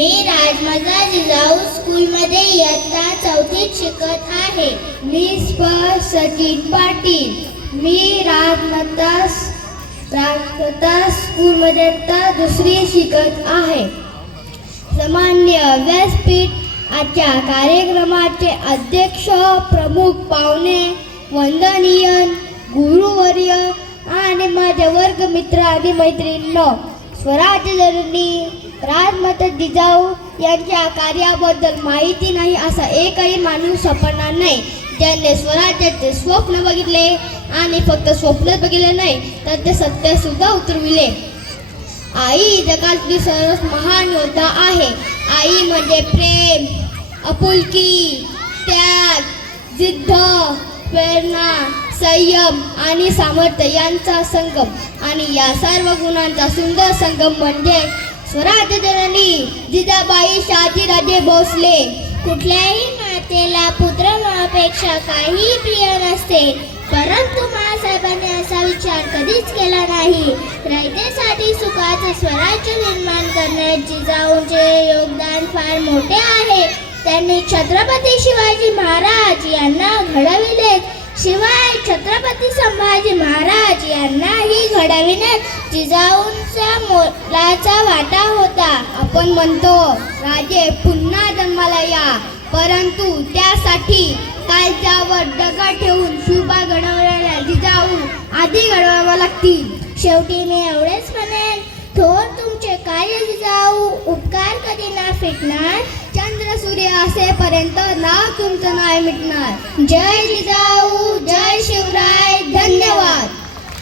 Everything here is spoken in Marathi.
मी राजमाता जिजाऊ स्कूलमध्ये इयत्ता चौथीत शिकत आहे. मी स्प सचिन पाटील. मी राजमाता राजमाता स्कूलमध्ये आता दुसरी शिकत आहे. सामान्य व्यासपीठ आजच्या कार्यक्रमाचे अध्यक्ष प्रमुख पाहुणे वंदनीय गुरुवर्य आणि माझ्या वर्गमित्र आणि मैत्रिणींनो स्वराज्य धरणी राजमाता जिजाऊ यांच्या कार्याबद्दल माहिती नाही असा एकही माणूस सापडणार नाही. ज्यांनी स्वराज्याचे स्वप्न बघितले आणि फक्त स्वप्नच बघितले नाही तर ते सत्य सुद्धा उतरविले. आई जगातली सर्वात महान योद्धा आहे. आई म्हणजे प्रेम आपुलकी त्याग जिद्द प्रेरणा संयम आणि सामर्थ्य यांचा संगम. आणि या सर्व गुणांचा सुंदर संगम म्हणजे स्वराज्य जिजाबाई जिजाबाई शहाजीराजे भोसले. कुठल्याही मातेला पुत्रमापेक्षा काही प्रिय नसते. परंतु मासाहेबांनी असा विचार कधीच केला नाही. रयतेसाठी सुखाचं स्वराज्य निर्माण करण्यात जिजाऊंचे योगदान फार मोठे आहे. त्यांनी छत्रपती शिवाजी महाराज यांना घडविले शिवाय छत्रपती संभाजी महाराज यांनाही घडविण्यात जिजाऊंचा मोलाचा वाटा होता. आपण म्हणतो राजे पुन्हा जन्माला या. परंतु त्यासाठी कालच्यावर दगड ठेवून शुभा घडवलेल्या जिजाऊ आधी घडवावा लागतील. शेवटी मी एवढेच म्हणेन थोर तुमचे कार्य जिजाऊ? उपकार कधी ना फिटणार? चंद्र सूर्य असेपर्यंत नाव तुमचं नाव मिटणार. जय जिजाऊ जय